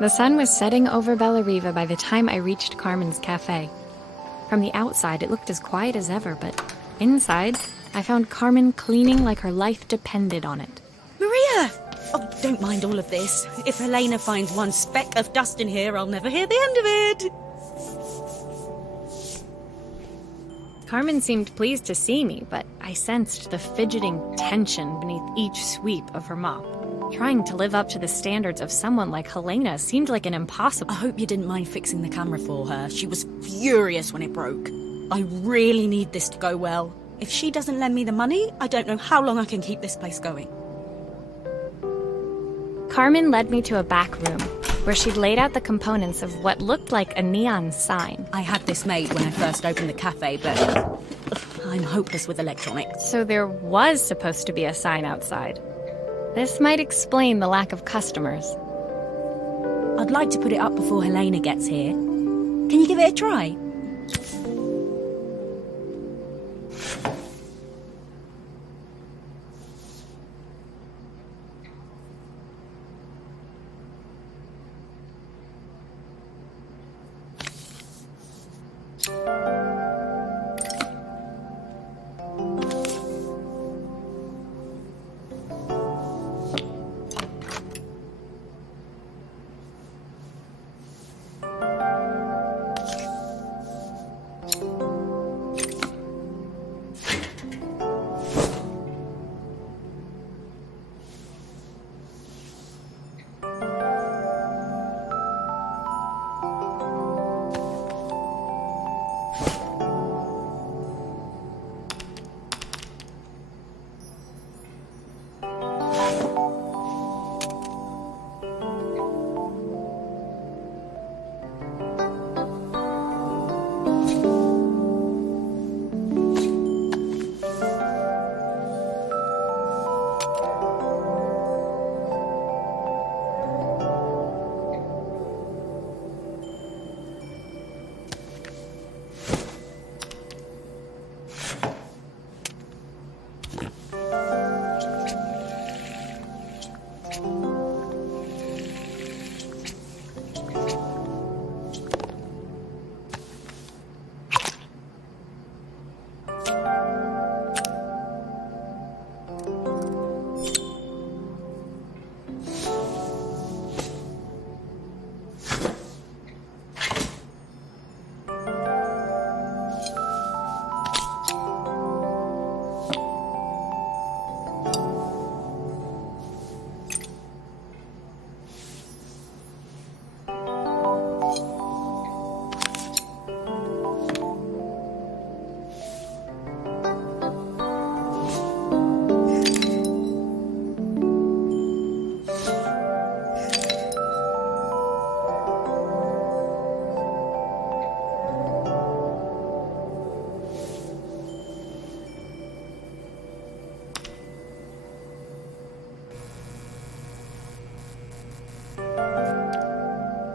The sun was setting over Bellariva by the time I reached Carmen's cafe. From the outside, it looked as quiet as ever, but inside, I found Carmen cleaning like her life depended on it. Maria! Oh, don't mind all of this. If Helena finds one speck of dust in here, I'll never hear the end of it. Carmen seemed pleased to see me, but I sensed the fidgeting tension beneath each sweep of her mop. Trying to live up to the standards of someone like Helena seemed like an impossible. I hope you didn't mind fixing the camera for her. She was furious when it broke. I really need this to go well. If she doesn't lend me the money, I don't know how long I can keep this place going. Carmen led me to a back room, where she'd laid out the components of what looked like a neon sign. I had this made when I first opened the cafe, but I'm hopeless with electronics. So there was supposed to be a sign outside. This might explain the lack of customers. I'd like to put it up before Helena gets here. Can you give it a try?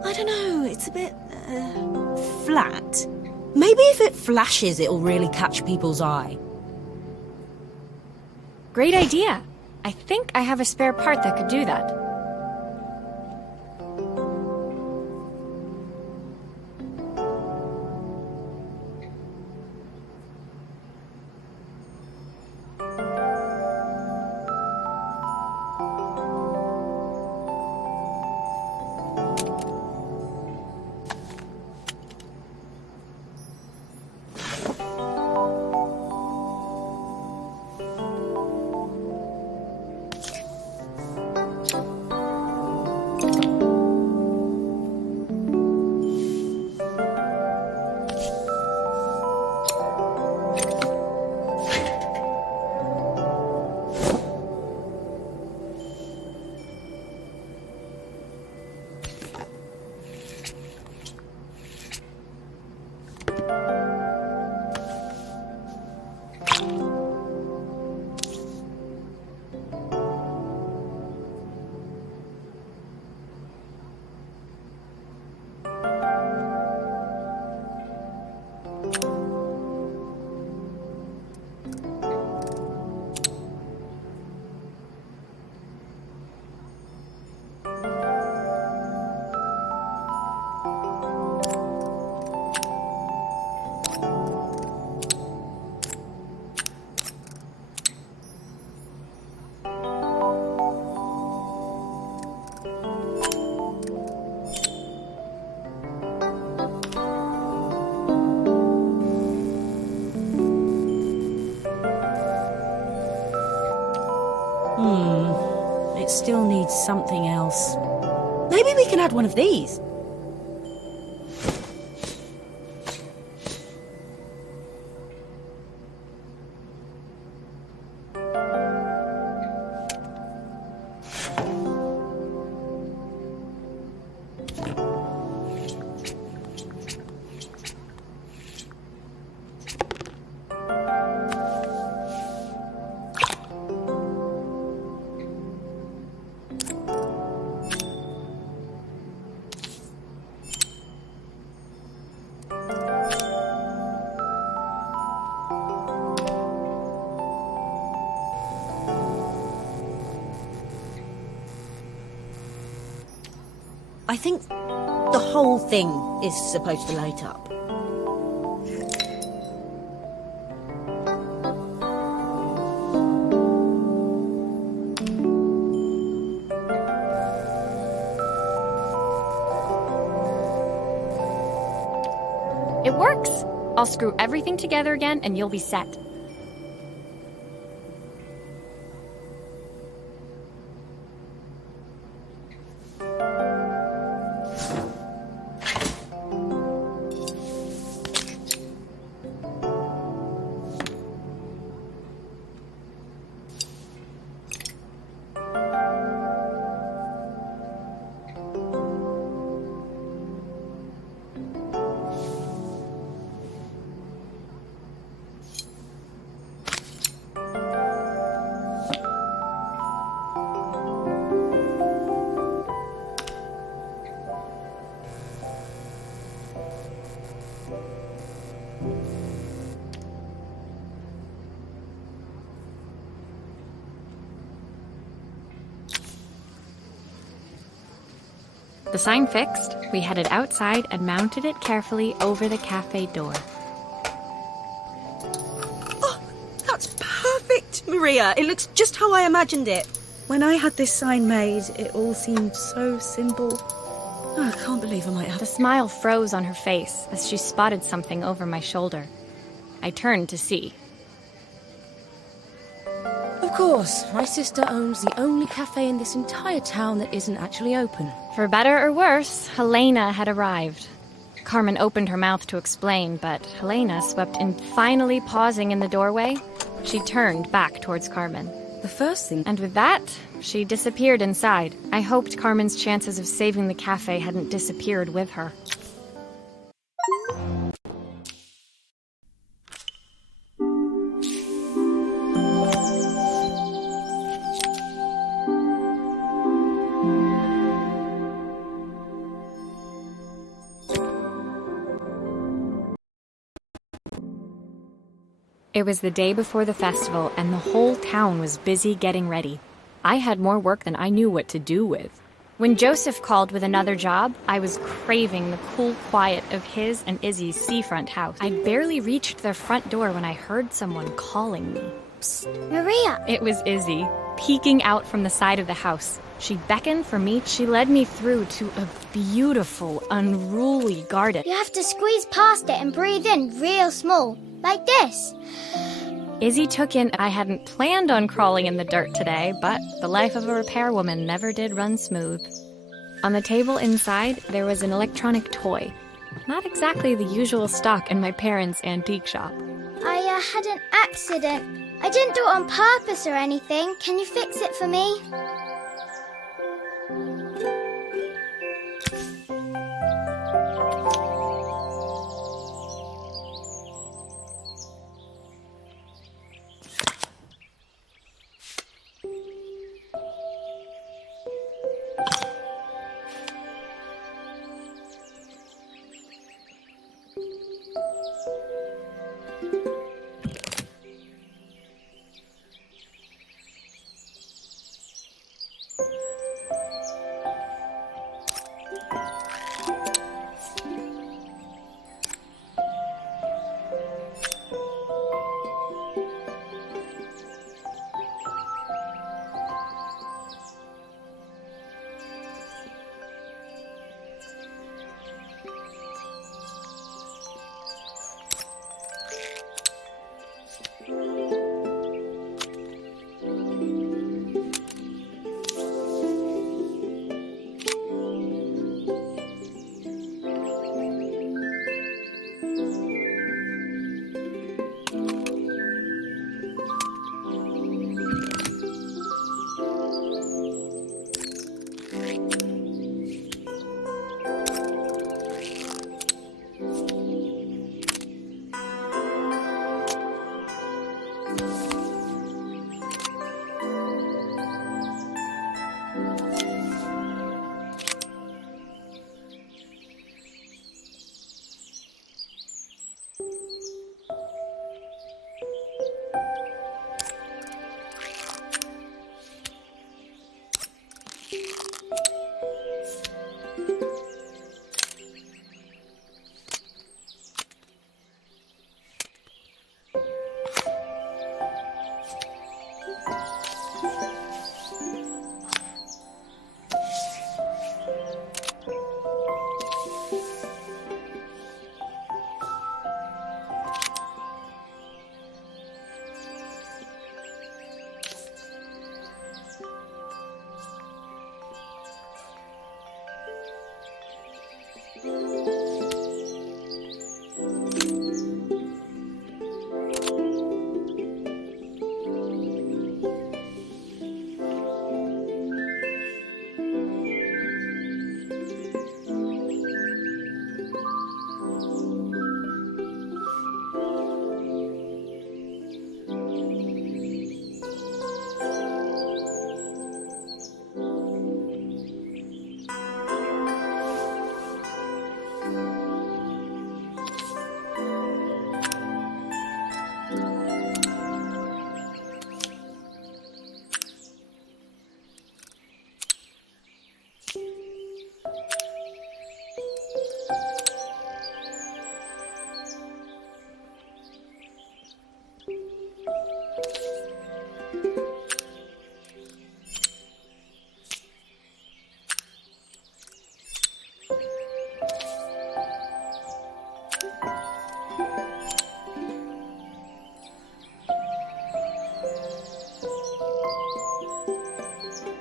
I don't know, it's a bit, flat. Maybe if it flashes, it'll really catch people's eye. Great idea! I think I have a spare part that could do that. it still needs something else. Maybe we can add one of these. I think the whole thing is supposed to light up. It works! I'll screw everything together again and you'll be set. The sign fixed, we headed outside and mounted it carefully over the cafe door. Oh, that's perfect, Maria. It looks just how I imagined it. When I had this sign made, it all seemed so simple. Oh, I can't believe I might have... The smile froze on her face as she spotted something over my shoulder. I turned to see. Of course, my sister owns the only cafe in this entire town that isn't actually open. For better or worse, Helena had arrived. Carmen opened her mouth to explain, but Helena swept in, finally pausing in the doorway. She turned back towards Carmen. The first thing... And with that, she disappeared inside. I hoped Carmen's chances of saving the cafe hadn't disappeared with her. It was the day before the festival, and the whole town was busy getting ready. I had more work than I knew what to do with. When Joseph called with another job, I was craving the cool quiet of his and Izzy's seafront house. I barely reached their front door when I heard someone calling me. Psst, Maria! It was Izzy, peeking out from the side of the house. She beckoned for me. She led me through to a beautiful, unruly garden. You have to squeeze past it and breathe in real small, like this. Izzy took in I hadn't planned on crawling in the dirt today, but the life of a repairwoman never did run smooth. On the table inside, there was an electronic toy. Not exactly the usual stock in my parents' antique shop. I had an accident. I didn't do it on purpose or anything. Can you fix it for me?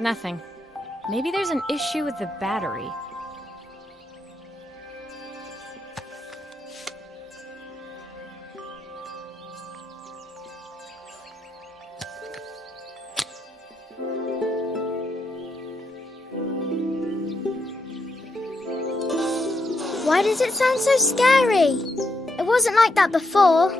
Nothing. Maybe there's an issue with the battery. Why does it sound so scary? It wasn't like that before.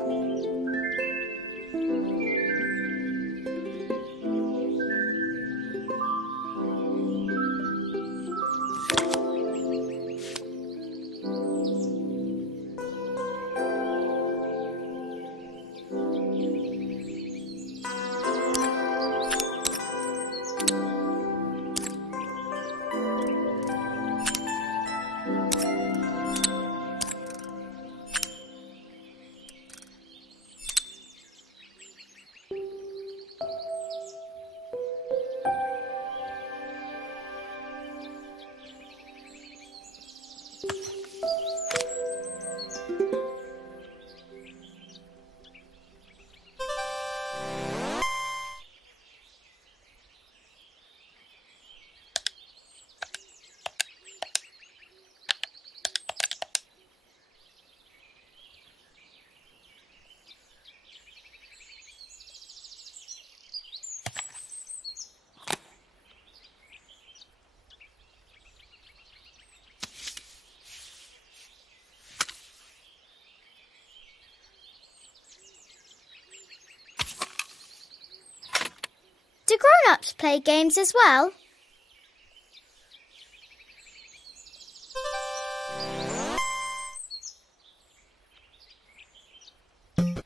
Do grown-ups play games as well?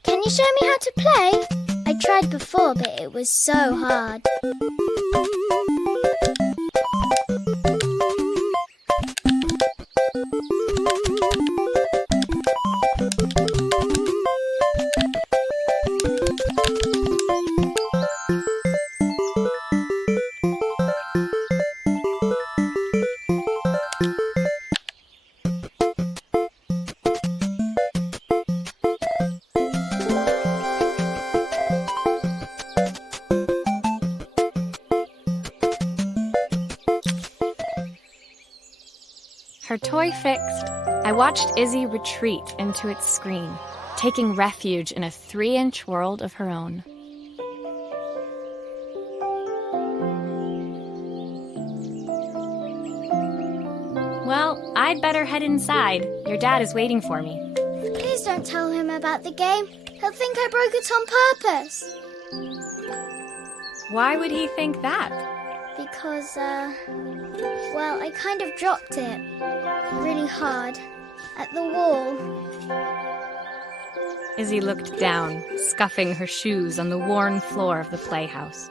Can you show me how to play? I tried before, but it was so hard. Her toy fixed, I watched Izzy retreat into its screen, taking refuge in a 3-inch world of her own. Well, I'd better head inside. Your dad is waiting for me. Please don't tell him about the game. He'll think I broke it on purpose. Why would he think that? Because, well, I kind of dropped it really hard at the wall. Izzy looked down, scuffing her shoes on the worn floor of the playhouse.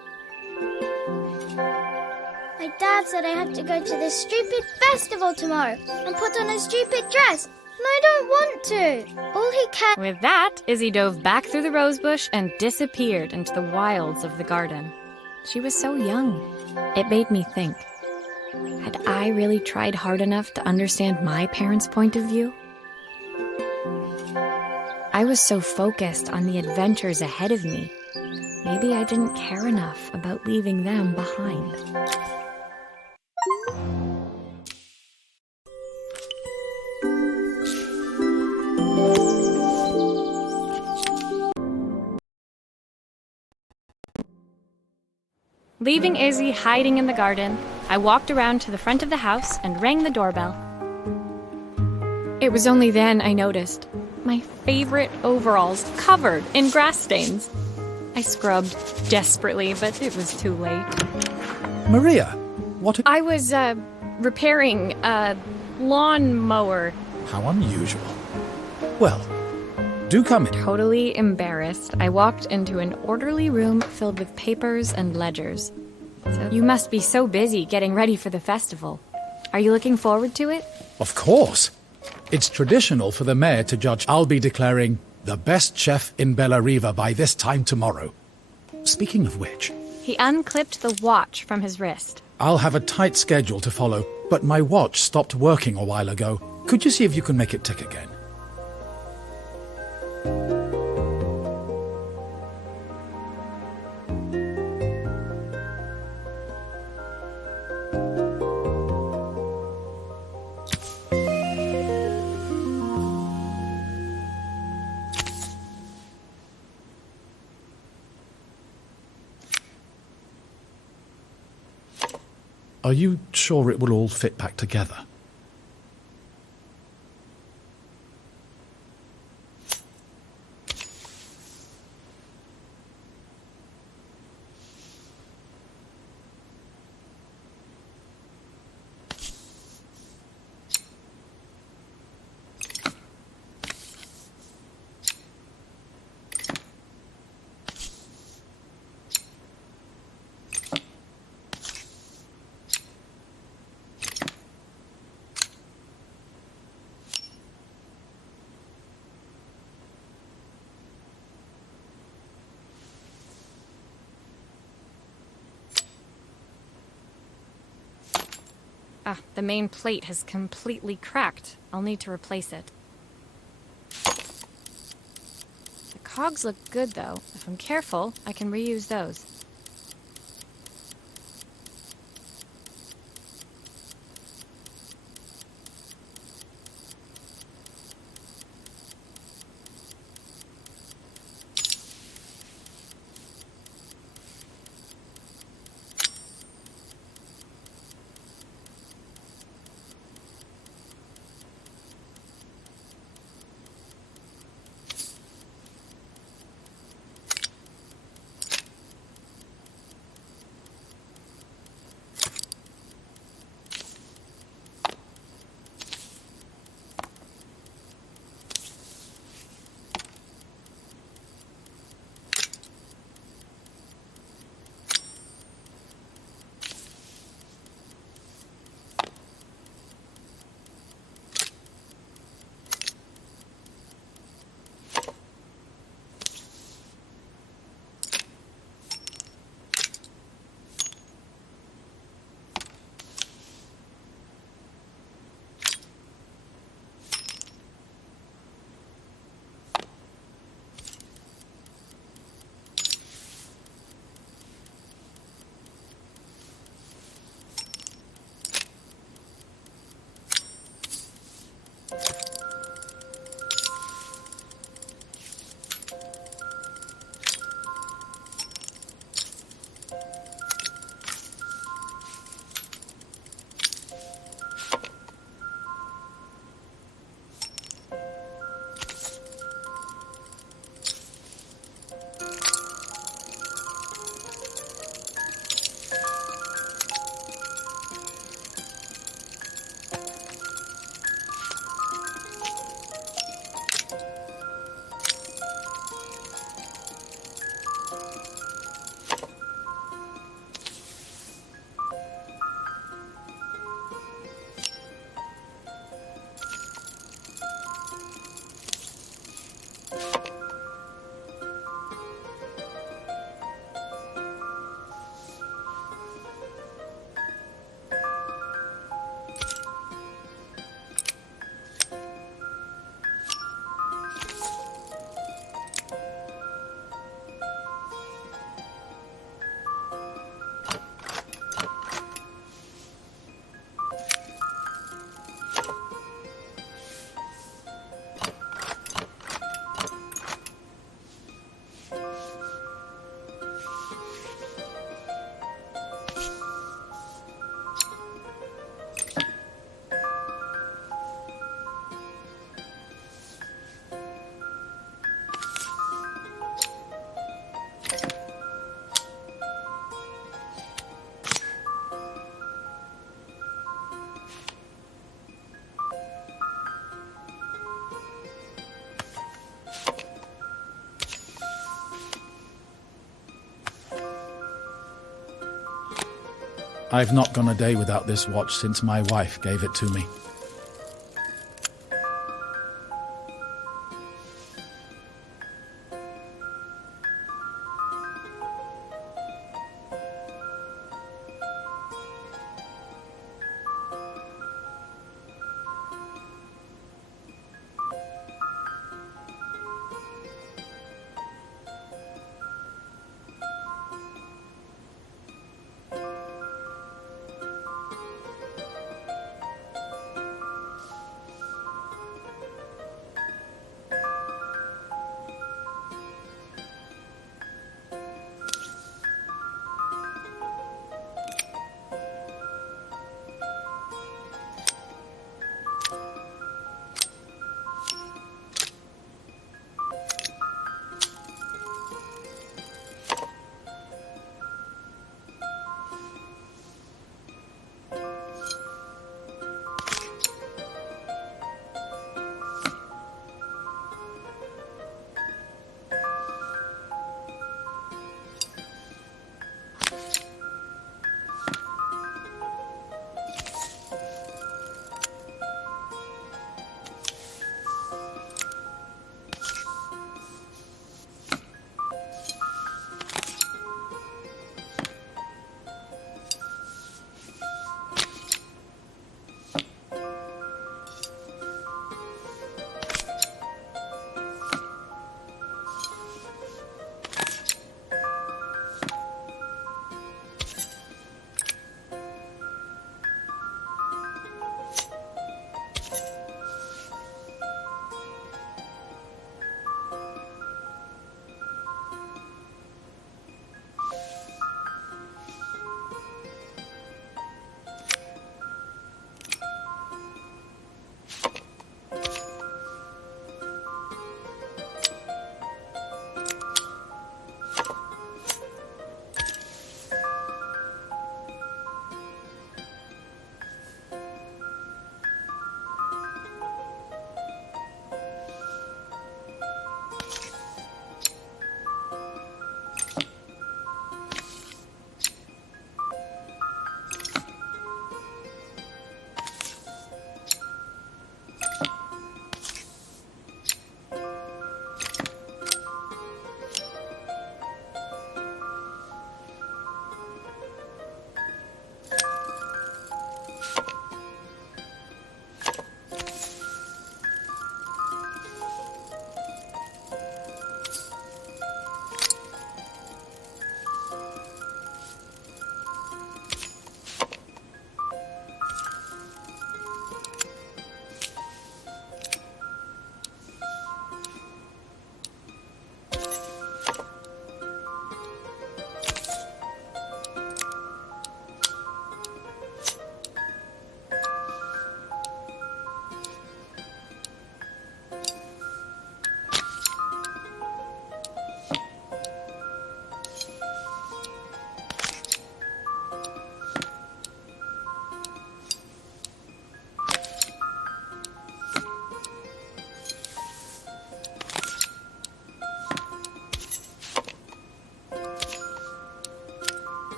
My dad said I had to go to this stupid festival tomorrow and put on a stupid dress. And I don't want to. All he can... With that, Izzy dove back through the rosebush and disappeared into the wilds of the garden. She was so young. It made me think. Had I really tried hard enough to understand my parents' point of view? I was so focused on the adventures ahead of me. Maybe I didn't care enough about leaving them behind. Leaving Izzy hiding in the garden, I walked around to the front of the house and rang the doorbell. It was only then I noticed my favorite overalls covered in grass stains. I scrubbed desperately, but it was too late. Maria, what? I was, repairing a lawnmower. How unusual. Well, do come in. Totally embarrassed, I walked into an orderly room filled with papers and ledgers. So you must be so busy getting ready for the festival. Are you looking forward to it? Of course. It's traditional for the mayor to judge. I'll be declaring the best chef in Bella Riva by this time tomorrow. Speaking of which... He unclipped the watch from his wrist. I'll have a tight schedule to follow, but my watch stopped working a while ago. Could you see if you can make it tick again? Are you sure it will all fit back together? Ah, the main plate has completely cracked. I'll need to replace it. The cogs look good, though. If I'm careful, I can reuse those. I've not gone a day without this watch since my wife gave it to me.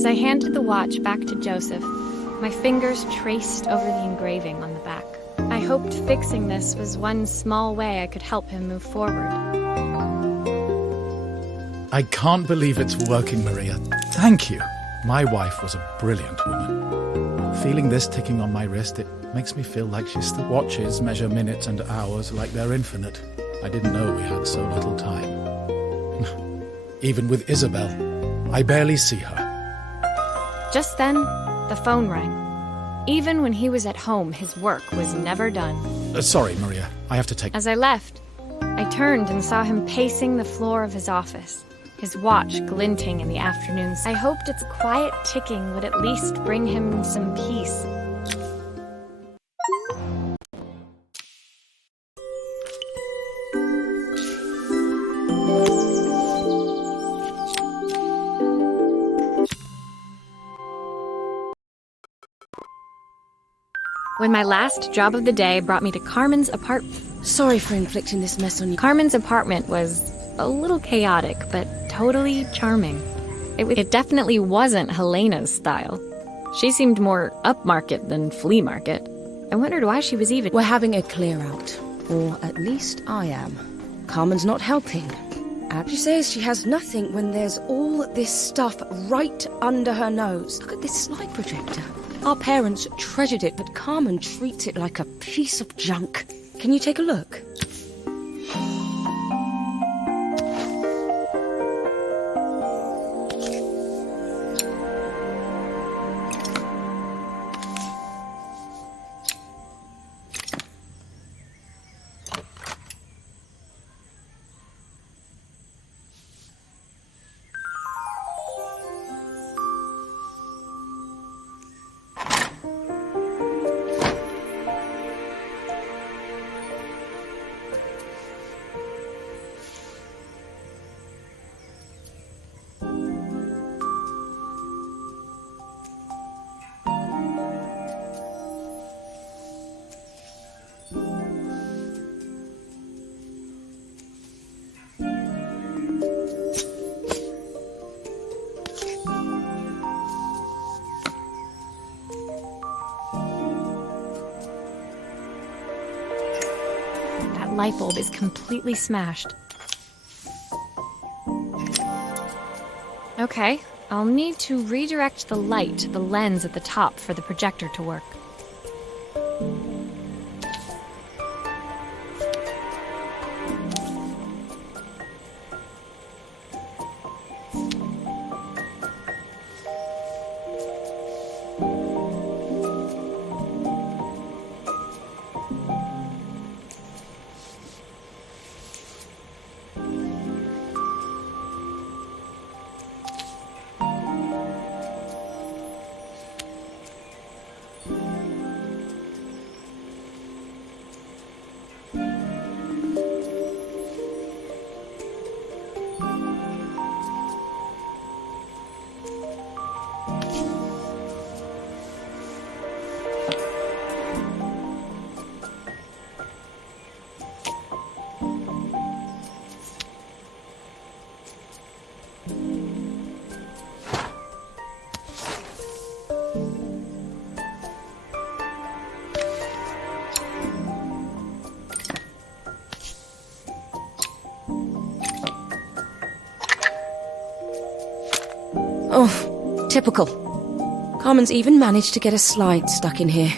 As I handed the watch back to Joseph, my fingers traced over the engraving on the back. I hoped fixing this was one small way I could help him move forward. I can't believe it's working, Maria. Thank you. My wife was a brilliant woman. Feeling this ticking on my wrist, it makes me feel like she still watches measure minutes and hours like they're infinite. I didn't know we had so little time. Even with Isabel, I barely see her. Just then, the phone rang. Even when he was at home, his work was never done. Sorry, Maria. I have to take... As I left, I turned and saw him pacing the floor of his office, his watch glinting in the afternoons. I hoped its quiet ticking would at least bring him some peace. When my last job of the day brought me to Carmen's apartment. Sorry for inflicting this mess on you. Carmen's apartment was a little chaotic, but totally charming. It definitely wasn't Helena's style. She seemed more upmarket than flea market. I wondered why she was even... We're having a clear out. Or at least I am. Carmen's not helping. She says she has nothing when there's all this stuff right under her nose. Look at this slide projector. Our parents treasured it, but Carmen treats it like a piece of junk. Can you take a look? Light bulb is completely smashed. Okay, I'll need to redirect the light to the lens at the top for the projector to work. Oh, typical. Carmen's even managed to get a slide stuck in here.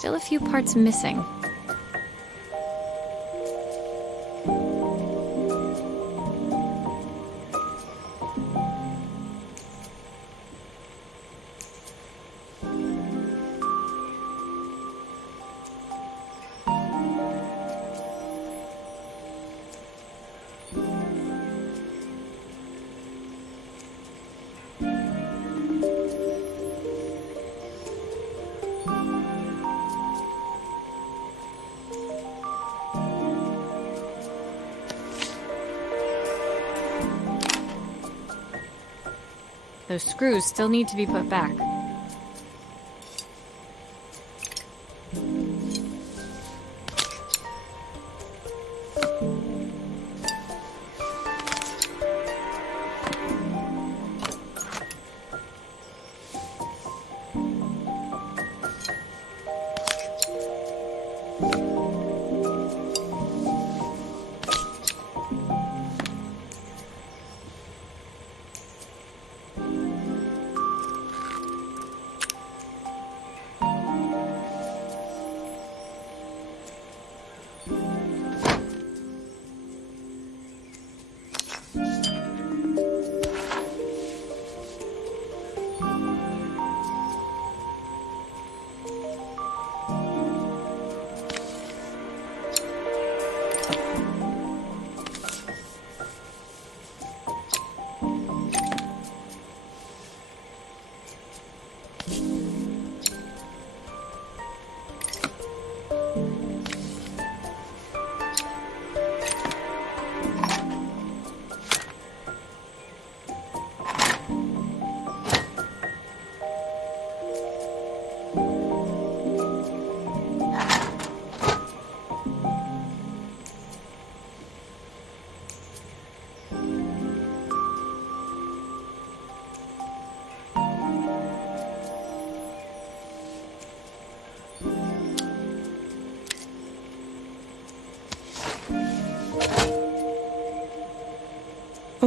Still a few parts missing. Those screws still need to be put back.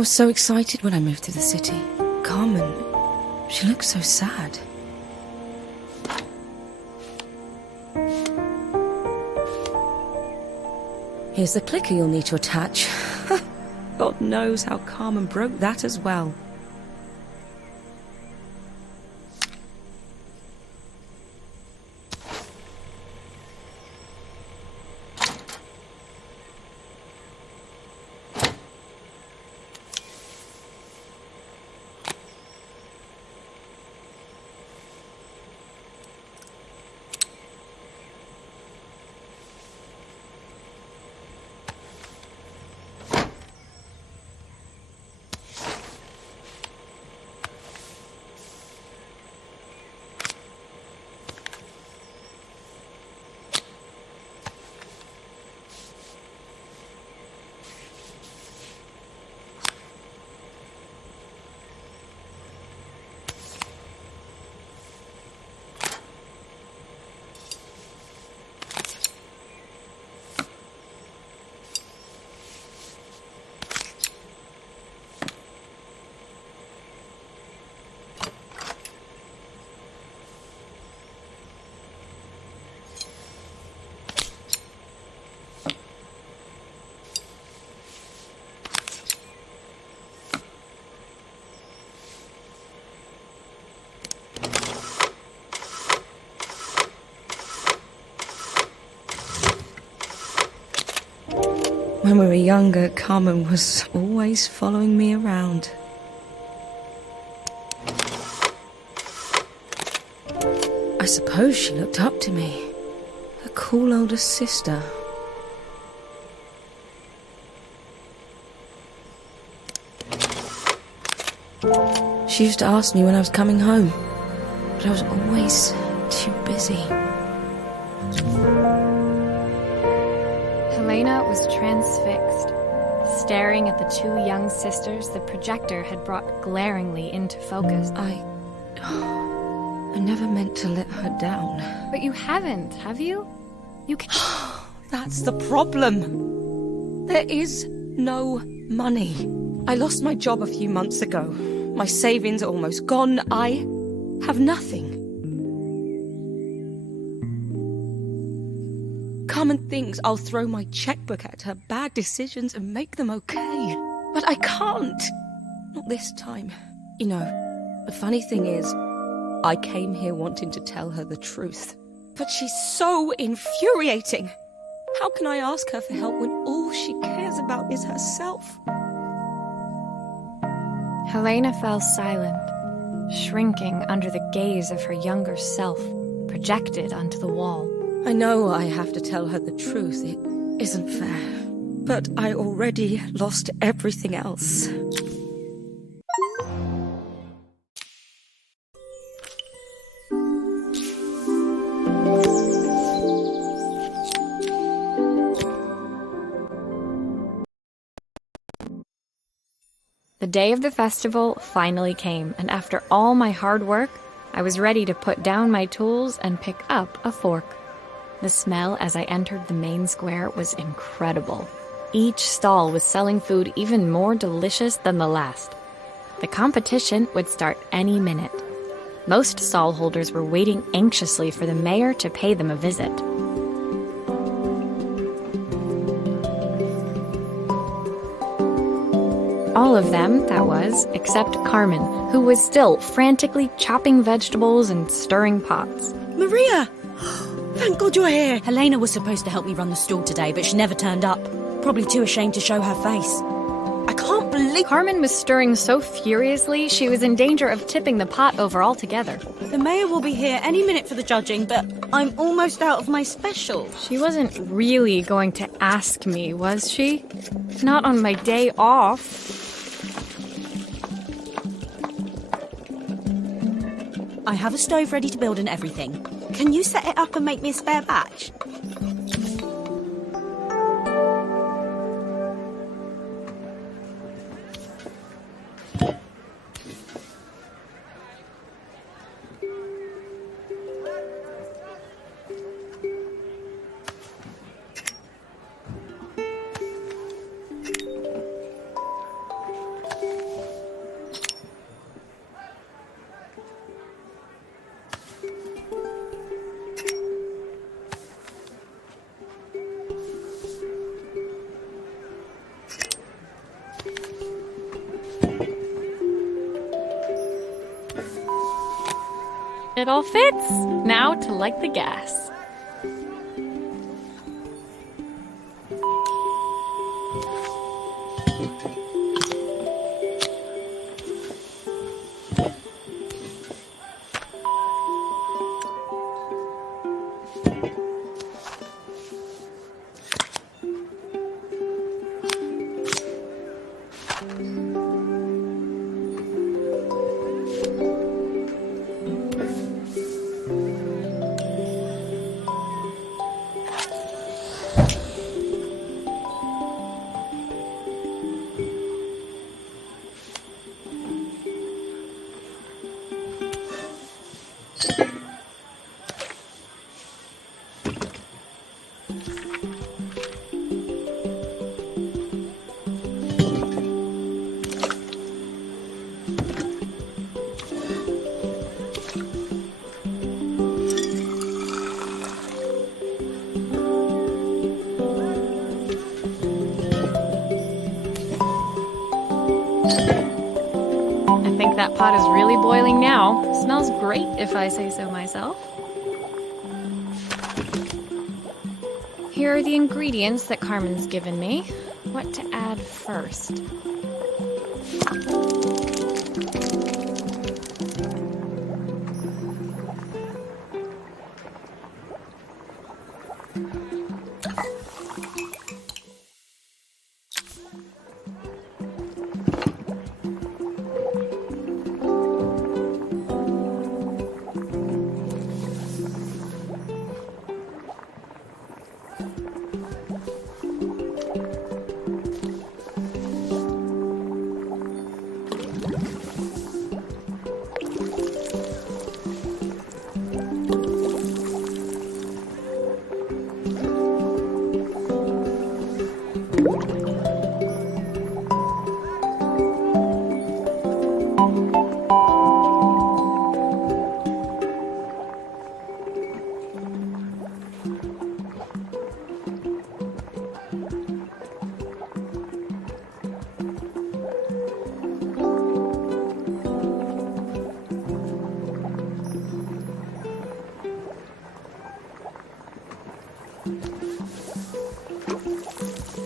was so excited when I moved to the city. Carmen, she looks so sad. Here's the clicker you'll need to attach. God knows how Carmen broke that as well. When we were younger, Carmen was always following me around. I suppose she looked up to me. A cool older sister. She used to ask me when I was coming home, but I was always too busy. Helena was transfixed, staring at the two young sisters the projector had brought glaringly into focus. I never meant to let her down. But you haven't, have you? You can. That's the problem. There is no money. I lost my job a few months ago. My savings are almost gone. I have nothing. Carmen thinks I'll throw my checkbook at her bad decisions and make them okay. But I can't. Not this time. You know, the funny thing is, I came here wanting to tell her the truth. But she's so infuriating. How can I ask her for help when all she cares about is herself? Helena fell silent, shrinking under the gaze of her younger self, projected onto the wall. I know I have to tell her the truth. It isn't fair. But I already lost everything else. The day of the festival finally came, and after all my hard work, I was ready to put down my tools and pick up a fork. The smell as I entered the main square was incredible. Each stall was selling food even more delicious than the last. The competition would start any minute. Most stall holders were waiting anxiously for the mayor to pay them a visit. All of them, that was, except Carmen, who was still frantically chopping vegetables and stirring pots. Maria! Thank God you're here. Helena was supposed to help me run the stall today, but she never turned up. Probably too ashamed to show her face. I can't believe... Carmen was stirring so furiously, she was in danger of tipping the pot over altogether. The mayor will be here any minute for the judging, but I'm almost out of my special. She wasn't really going to ask me, was she? Not on my day off. I have a stove ready to build and everything. Can you set it up and make me a spare batch? it all fits. Now to light the gas. I think that pot is really boiling now. Smells great if I say so myself. Here are the ingredients that Carmen's given me. What to add first?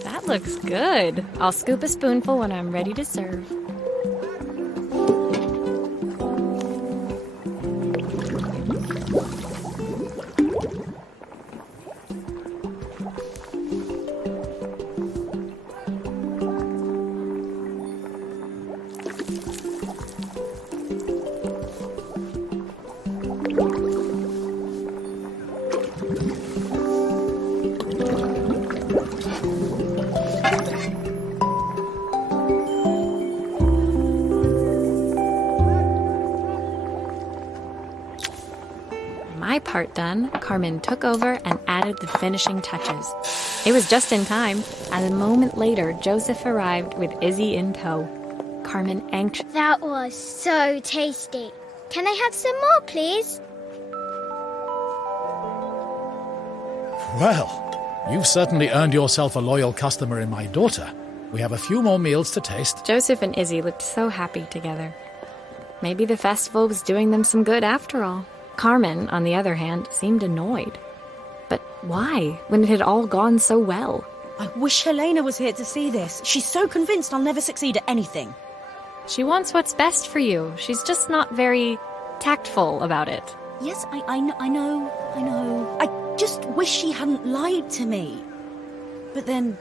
That looks good. I'll scoop a spoonful when I'm ready to serve. My part done, Carmen took over and added the finishing touches. It was just in time. And a moment later, Joseph arrived with Izzy in tow. Carmen anxious. That was so tasty. Can I have some more, please? Well, you've certainly earned yourself a loyal customer in my daughter. We have a few more meals to taste. Joseph and Izzy looked so happy together. Maybe the festival was doing them some good after all. Carmen, on the other hand, seemed annoyed. But why, when it had all gone so well? I wish Helena was here to see this. She's so convinced I'll never succeed at anything. She wants what's best for you. She's just not very tactful about it. Yes, I know. I just wish she hadn't lied to me. But then,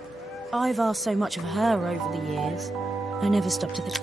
I've asked so much of her over the years. I never stopped to think.